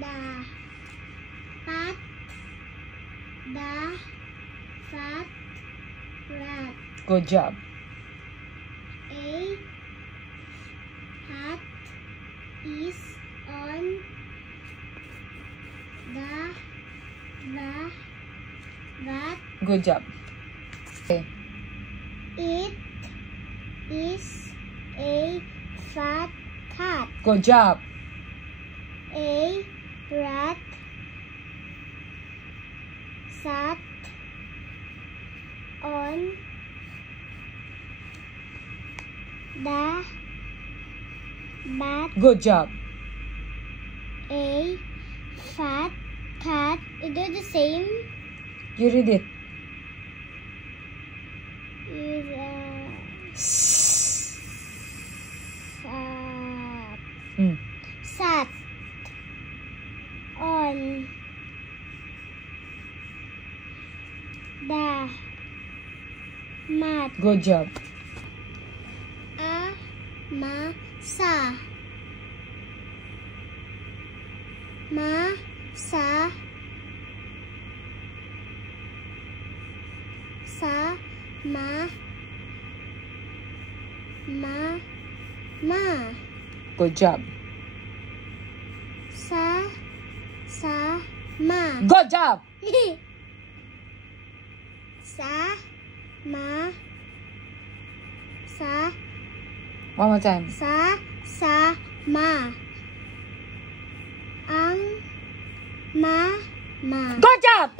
Da. Pat. Da. Fat. Rat. Good job. A hat is on the vat. Good job. Okay. It is a fat cat. Good job. A rat sat on the bat. Good job. A fat cat. You do the same. You read it. Is sat on the mat. Good job. A ma sa ma. Good job. Sa ma. Good job. Sa One more time. sa ma. Ang ma. Good job.